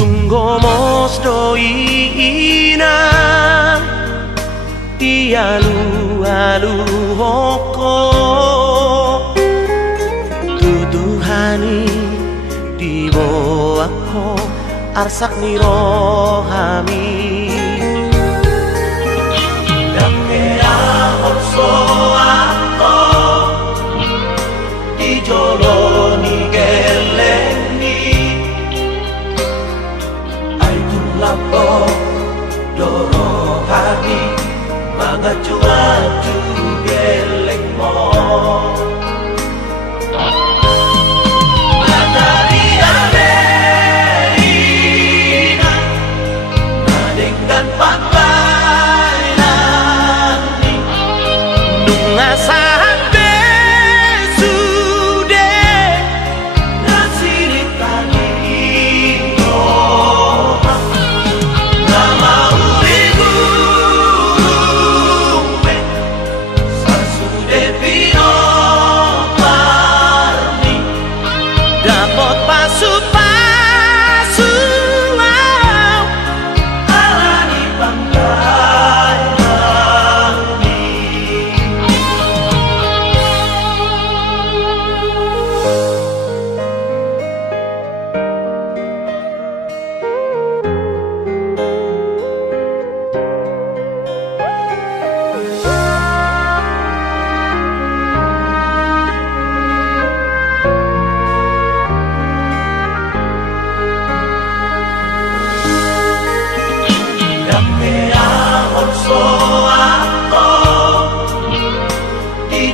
Tunggu mos doina Ialu-alu hoko Tuduhani di bawahku Arsak ni rohami Dakea orso ako Di joloni geleni Lapo doro hati mga cuaju geleng mo matahari Amerina nadengkan pantai nani nunga sampai sude nasirit tani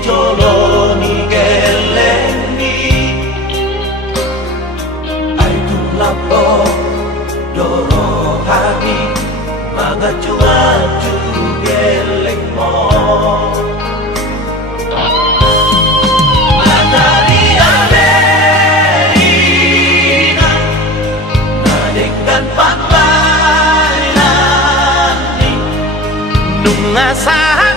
Joloni geleni Aitu lapo doro hati Mga cuaju geleng mo Matahari Amerina nadengkan pantai nani nunga sampai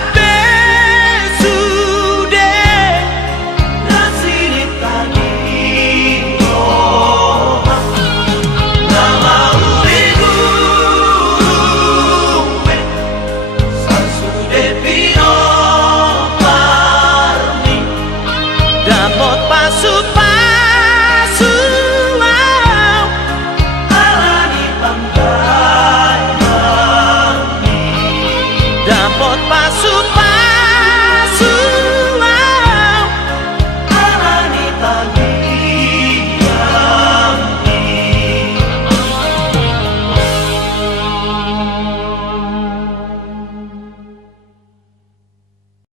dapat